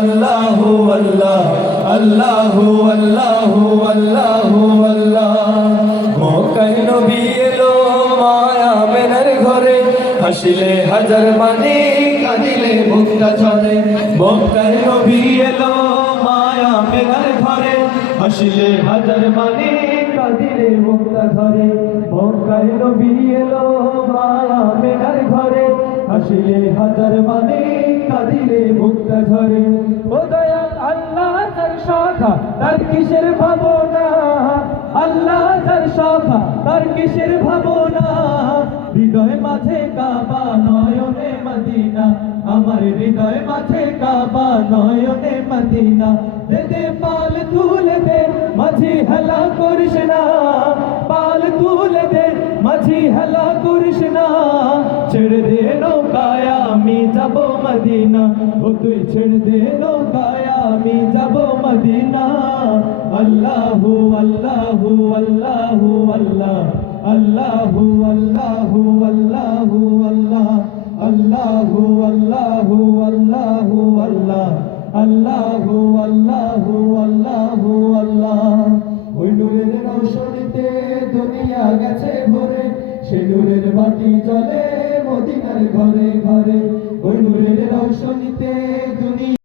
আল্লাহু আল্লাহ আল্লাহু আল্লাহু আল্লাহু আল্লাহ। মক্কায় নবী এলো মায়া মেনার ঘরে, হাসিলে হাজার মানে কাঁদিলে মুক্তা ঝরে। মক্কায় নবী এলো মায়া মেনার ঘরে, হাসিলে হাজার মানে কাঁদিলে মুক্তা ঝরে। মক্কায় নবী এলো মায়া মেনার ঘরে, হাসিলে হাজার মানে কাঁদিলে মুক্তা ঝরে। ও দয়াল আল্লাহ তার শাখা তার কিসের ভাবনা, আল্লাহ তার শাখা তার কিসের ভাবনা। হৃদয় মাঝে কাবা নয়নে মদিনা, আমার হৃদয় মাঝে কাবা নয়নে মদিনা। দে দে পাল তুলে দে মাঝি হেলা করিস না, পাল তুলে দে মাঝি হেলা করিস না। ছেড়ে দে নৌকায় আমি যাব মদিনা, ও তুই ছেড়ে দে নৌকায় আমি যাব মদিনা। আল্লাহু আল্লাহু আল্লাহু আল্লাহ আল্লাহু আল্লাহু আল্লাহু আল্লাহ আল্লাহু আল্লাহু আল্লাহু আল্লাহ আল্লাহু আল্লাহু আল্লাহু আল্লাহ। ওই নূরের রৌশনীতে দুনিয়া গেছে ভরে, সে নূরের বাতি জ্বলে মদিনার ঘরে ঘরে। ওই নূরের রৌশনীতে দুনিয়া